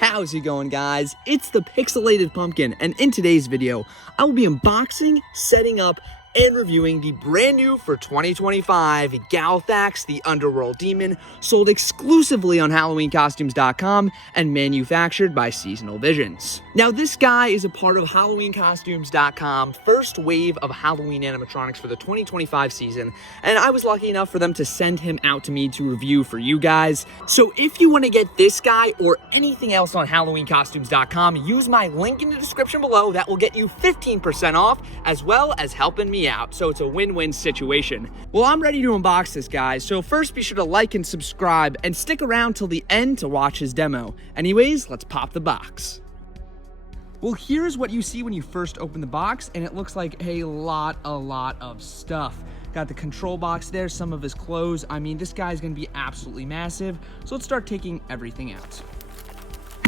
How's it going, guys? It's the Pixelated Pumpkin, and in today's video, I will be unboxing, setting up, and reviewing the brand new for 2025 GALTHAX The Underworld Demon, sold exclusively on HalloweenCostumes.com and manufactured by Seasonal Visions. Now, this guy is a part of HalloweenCostumes.com first wave of Halloween animatronics for the 2025 season, and I was lucky enough for them to send him out to me to review for you guys. So if you want to get this guy or anything else on HalloweenCostumes.com, use my link in the description below. That will get you 15% off, as well as helping me out, so it's a win-win situation. Well, I'm ready to unbox this guy, so first be sure to like and subscribe and stick around till the end to watch his demo. Anyways, let's pop the box. Well, here's what you see when you first open the box, and it looks like a lot of stuff. Got the control box there, some of his clothes. I mean, this guy's gonna be absolutely massive, so let's start taking everything out.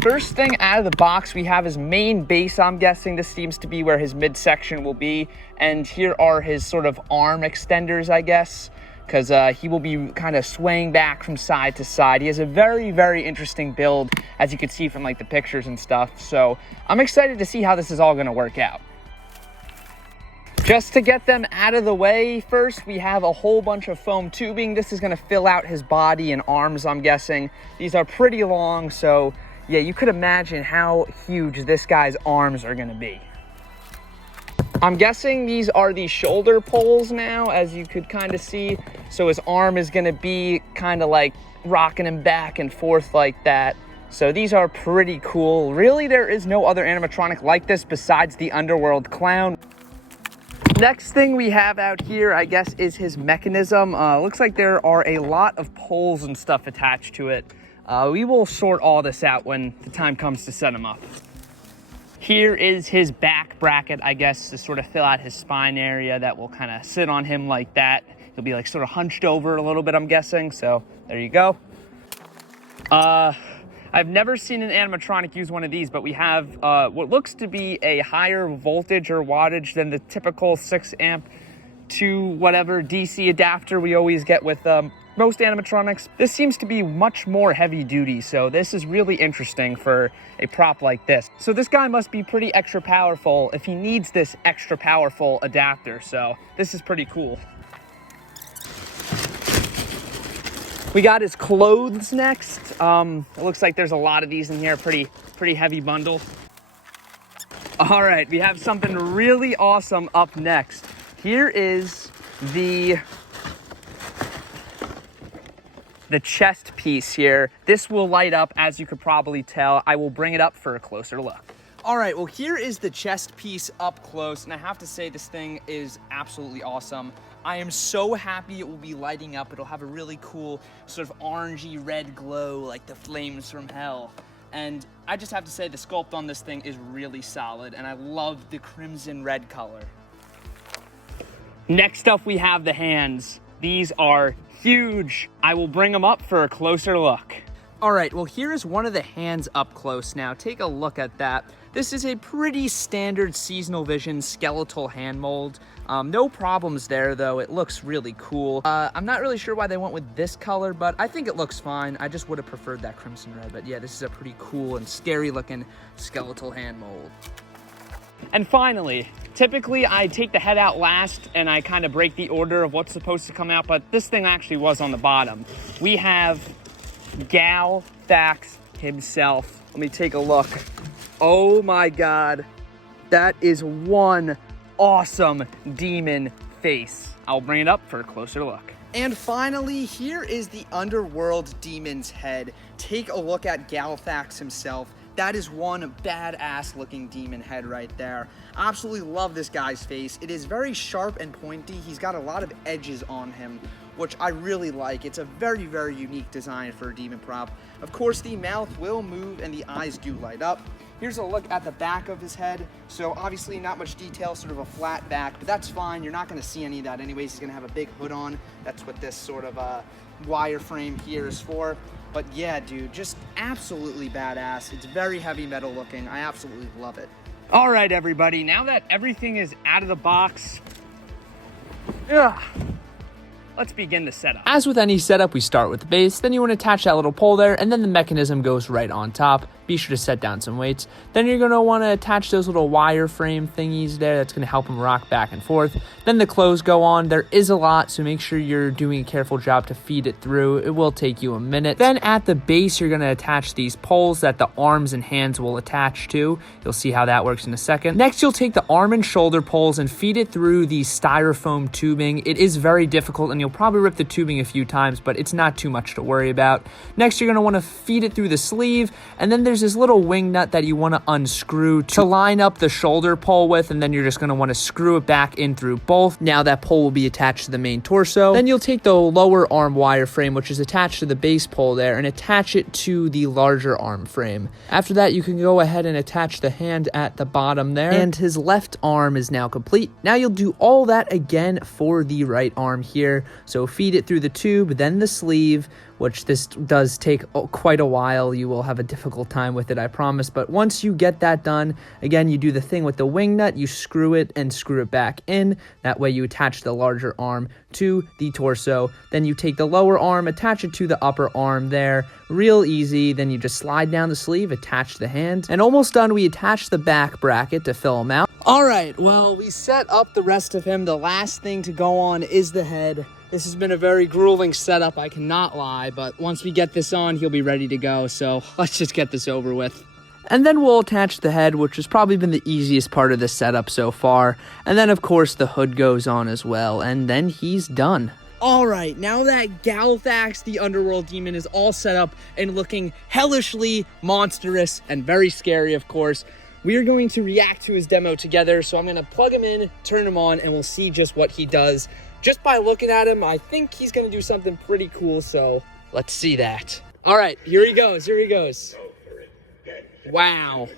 First thing out of the box, we have his main base. I'm guessing this seems to be where his midsection will be. And here are his sort of arm extenders, I guess, because he will be kind of swaying back from side to side. He has a very interesting build, as you can see from like the pictures and stuff. So I'm excited to see how this is all going to work out. Just to get them out of the way, first we have a whole bunch of foam tubing. This is going to fill out his body and arms, I'm guessing. These are pretty long, so yeah, you could imagine how huge this guy's arms are gonna be. I'm guessing these are the shoulder poles now, as you could kind of see. So his arm is gonna be kind of like rocking him back and forth like that. So these are pretty cool. Really, there is no other animatronic like this besides the Underworld clown. Next thing we have out here, I guess, is his mechanism. Looks like there are a lot of poles and stuff attached to it. We will sort all this out when the time comes to set him up. Here is his back bracket, I guess, to sort of fill out his spine area that will kind of sit on him like that. He'll be like sort of hunched over a little bit, I'm guessing. So there you go. I've never seen an animatronic use one of these, but we have what looks to be a higher voltage or wattage than the typical 6 amp to whatever DC adapter we always get with most animatronics. This seems to be much more heavy duty, so this is really interesting for a prop like this. So this guy must be pretty extra powerful if he needs this extra powerful adapter, so this is pretty cool. We got his clothes next. It looks like there's a lot of these in here, pretty heavy bundle. All right, we have something really awesome up next. Here is the chest piece here. This will light up, as you could probably tell. I will bring it up for a closer look. All right, well, here is the chest piece up close, and I have to say this thing is absolutely awesome. I am so happy it will be lighting up. It'll have a really cool sort of orangey red glow, like the flames from hell. And I just have to say the sculpt on this thing is really solid, and I love the crimson red color. Next up, we have the hands. These are huge. I will bring them up for a closer look. All right, well, here is one of the hands up close now. Take a look at that. This is a pretty standard Seasonal Vision skeletal hand mold. No problems there, though. It looks really cool. I'm not really sure why they went with this color, but I think it looks fine. I just would have preferred that crimson red, but yeah, this is a pretty cool and scary looking skeletal hand mold. And finally, typically I take the head out last and I kind of break the order of what's supposed to come out, but this thing actually was on the bottom. We have GALTHAX himself. Let me take a look. Oh my God, that is one awesome demon face. I'll bring it up for a closer look. And finally, here is the Underworld demon's head. Take a look at GALTHAX himself. That is one badass looking demon head right there. Absolutely love this guy's face. It is very sharp and pointy. He's got a lot of edges on him, which I really like. It's a very unique design for a demon prop. Of course, the mouth will move and the eyes do light up. Here's a look at the back of his head. So obviously not much detail, sort of a flat back, but that's fine. You're not gonna see any of that anyways. He's gonna have a big hood on. That's what this sort of wireframe here is for. But yeah, dude, just absolutely badass. It's very heavy metal looking. I absolutely love it. All right, everybody, now that everything is out of the box, let's begin the setup. As with any setup, we start with the base, then you want to attach that little pole there, and then the mechanism goes right on top. Be sure to set down some weights. Then you're going to want to attach those little wireframe thingies there. That's going to help them rock back and forth. Then the clothes go on. There is a lot, so make sure you're doing a careful job to feed it through. It will take you a minute. Then at the base, you're going to attach these poles that the arms and hands will attach to. You'll see how that works in a second. Next, you'll take the arm and shoulder poles and feed it through the styrofoam tubing. It is very difficult, and you'll probably rip the tubing a few times, but it's not too much to worry about. Next, you're going to want to feed it through the sleeve, and then there's this little wing nut that you want to unscrew to line up the shoulder pole with, and then you're just going to want to screw it back in through both. Now that pole will be attached to the main torso. Then you'll take the lower arm wireframe, which is attached to the base pole there, and attach it to the larger arm frame. After that, you can go ahead and attach the hand at the bottom there, and his left arm is now complete. Now you'll do all that again for the right arm here. So feed it through the tube, then the sleeve, which this does take quite a while. You will have a difficult time with it, I promise. But once you get that done, again, you do the thing with the wing nut, you screw it and screw it back in. That way you attach the larger arm to the torso. Then you take the lower arm, attach it to the upper arm there. Real easy. Then you just slide down the sleeve, attach the hand. And almost done, we attach the back bracket to fill him out. All right, well, we set up the rest of him. The last thing to go on is the head. This has been a very grueling setup, I cannot lie, but once we get this on, he'll be ready to go, so let's just get this over with. And then we'll attach the head, which has probably been the easiest part of the setup so far. And then, of course, the hood goes on as well, and then he's done. All right, now that Gathax the Underworld Demon is all set up and looking hellishly monstrous and very scary, of course, we are going to react to his demo together. So I'm going to plug him in, turn him on, and we'll see just what he does. Just by looking at him, I think he's going to do something pretty cool, so let's see that. All right, here he goes, here he goes. Wow.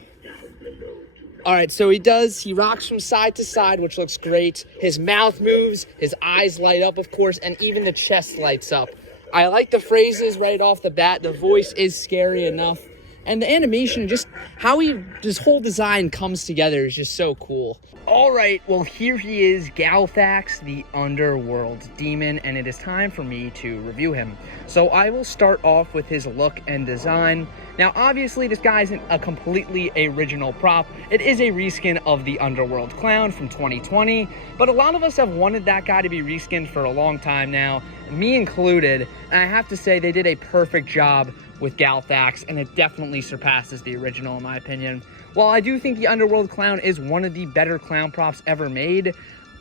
All right, so he rocks from side to side, which looks great. His mouth moves, his eyes light up, of course, and even the chest lights up. I like the phrases right off the bat. The voice is scary enough. And the animation, just how this whole design comes together is just so cool. All right, well, here he is, Gathax the Underworld Demon, and it is time for me to review him. So I will start off with his look and design. Now, obviously, this guy isn't a completely original prop. It is a reskin of the Underworld Clown from 2020, but a lot of us have wanted that guy to be reskinned for a long time now, me included, and I have to say they did a perfect job with Gathax, and it definitely surpasses the original in my opinion. While I do think the Underworld Clown is one of the better clown props ever made,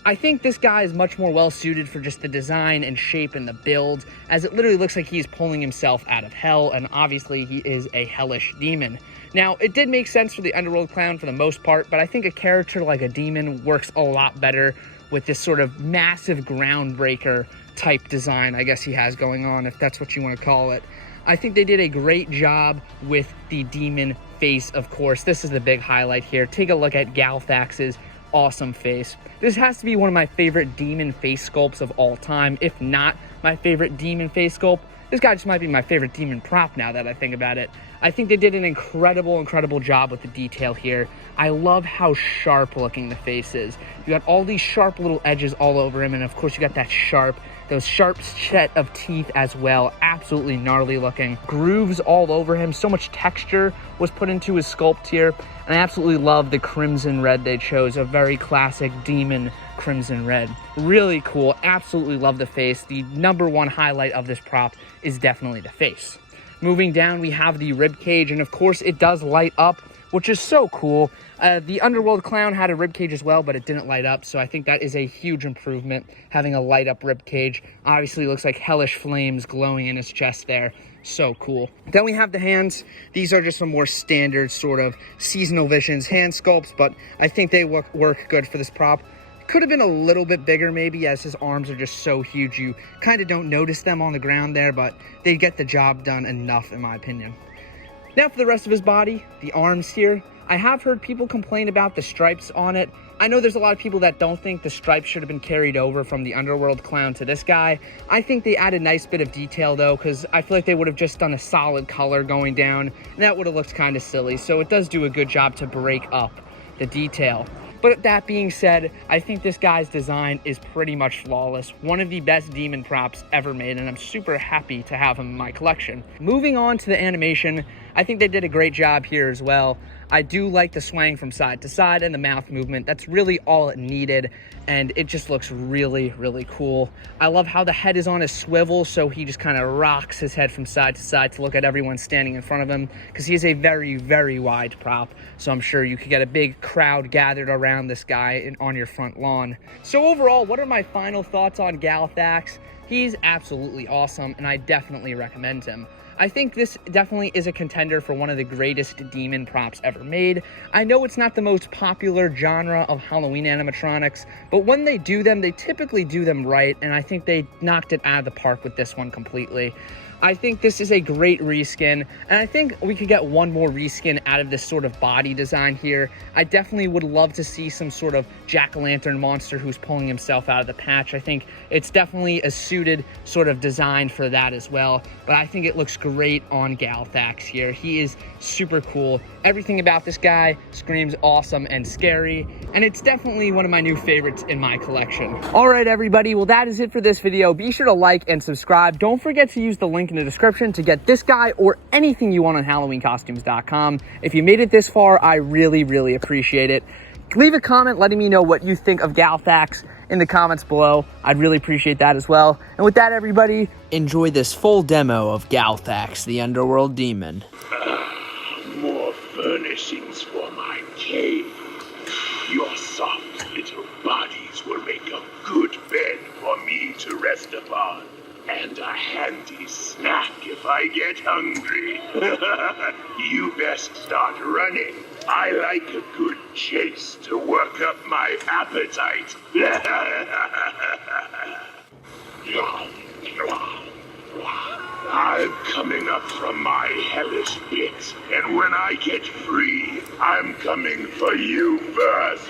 I think this guy is much more well suited for just the design and shape and the build, as it literally looks like he's pulling himself out of hell, and obviously he is a hellish demon. Now, it did make sense for the Underworld Clown for the most part, but I think a character like a demon works a lot better with this sort of massive groundbreaker type design I guess he has going on, if that's what you want to call it. I think they did a great job with the demon face, of course. This is the big highlight here. Take a look at Gathax's awesome face. This has to be one of my favorite demon face sculpts of all time, if not my favorite demon face sculpt. This guy just might be my favorite demon prop now that I think about it. I think they did an incredible job with the detail here. I love how sharp looking the face is. You got all these sharp little edges all over him, and of course you got those sharp set of teeth as well. Absolutely gnarly looking. Grooves all over him. So much texture was put into his sculpt here. And I absolutely love the crimson red they chose. A very classic demon crimson red. Really cool. Absolutely love the face. The #1 highlight of this prop is definitely the face. Moving down, we have the rib cage, and of course it does light up, which is so cool. The Underworld Clown had a ribcage as well, but it didn't light up, so I think that is a huge improvement, having a light up ribcage. Obviously, it looks like hellish flames glowing in his chest there. So cool. Then we have the hands. These are just some more standard sort of seasonal visions hand sculpts, but I think they work good for this prop. Could have been a little bit bigger maybe, as his arms are just so huge you kind of don't notice them on the ground there, but they get the job done enough in my opinion. Now for the rest of his body, the arms here. I have heard people complain about the stripes on it. I know there's a lot of people that don't think the stripes should have been carried over from the Underworld Clown to this guy. I think they add a nice bit of detail though, because I feel like they would have just done a solid color going down, and that would have looked kind of silly. So it does do a good job to break up the detail. But that being said, I think this guy's design is pretty much flawless. One of the best demon props ever made, and I'm super happy to have him in my collection. Moving on to the animation, I think they did a great job here as well. I do like the swaying from side to side and the mouth movement. That's really all it needed, and it just looks really, really cool. I love how the head is on a swivel, so he just kind of rocks his head from side to side to look at everyone standing in front of him, because he is a very, very wide prop, so I'm sure you could get a big crowd gathered around this guy on your front lawn. So overall, what are my final thoughts on Gathax? He's absolutely awesome, and I definitely recommend him. I think this definitely is a contender for one of the greatest demon props ever made. I know it's not the most popular genre of Halloween animatronics, but when they do them, they typically do them right, and I think they knocked it out of the park with this one completely. I think this is a great reskin, and I think we could get one more reskin out of this sort of body design here. I definitely would love to see some sort of jack-o'-lantern monster who's pulling himself out of the patch. I think it's definitely a suited sort of design for that as well, but I think it looks great on Gathax here. He is super cool. Everything about this guy screams awesome and scary, and it's definitely one of my new favorites in my collection. All right, everybody, well, that is it for this video. Be sure to like and subscribe. Don't forget to use the link in the description to get this guy or anything you want on HalloweenCostumes.com. If you made it this far, I really, really appreciate it. Leave a comment letting me know what you think of Galthax in the comments below. I'd really appreciate that as well. And with that, everybody, enjoy this full demo of Galthax, the Underworld Demon. More furnishings for my cave. Your soft little bodies will make a good bed for me to rest upon. And a handy snack if I get hungry. You best start running. I like a good chase to work up my appetite. I'm coming up from my hellish pit, and when I get free, I'm coming for you first.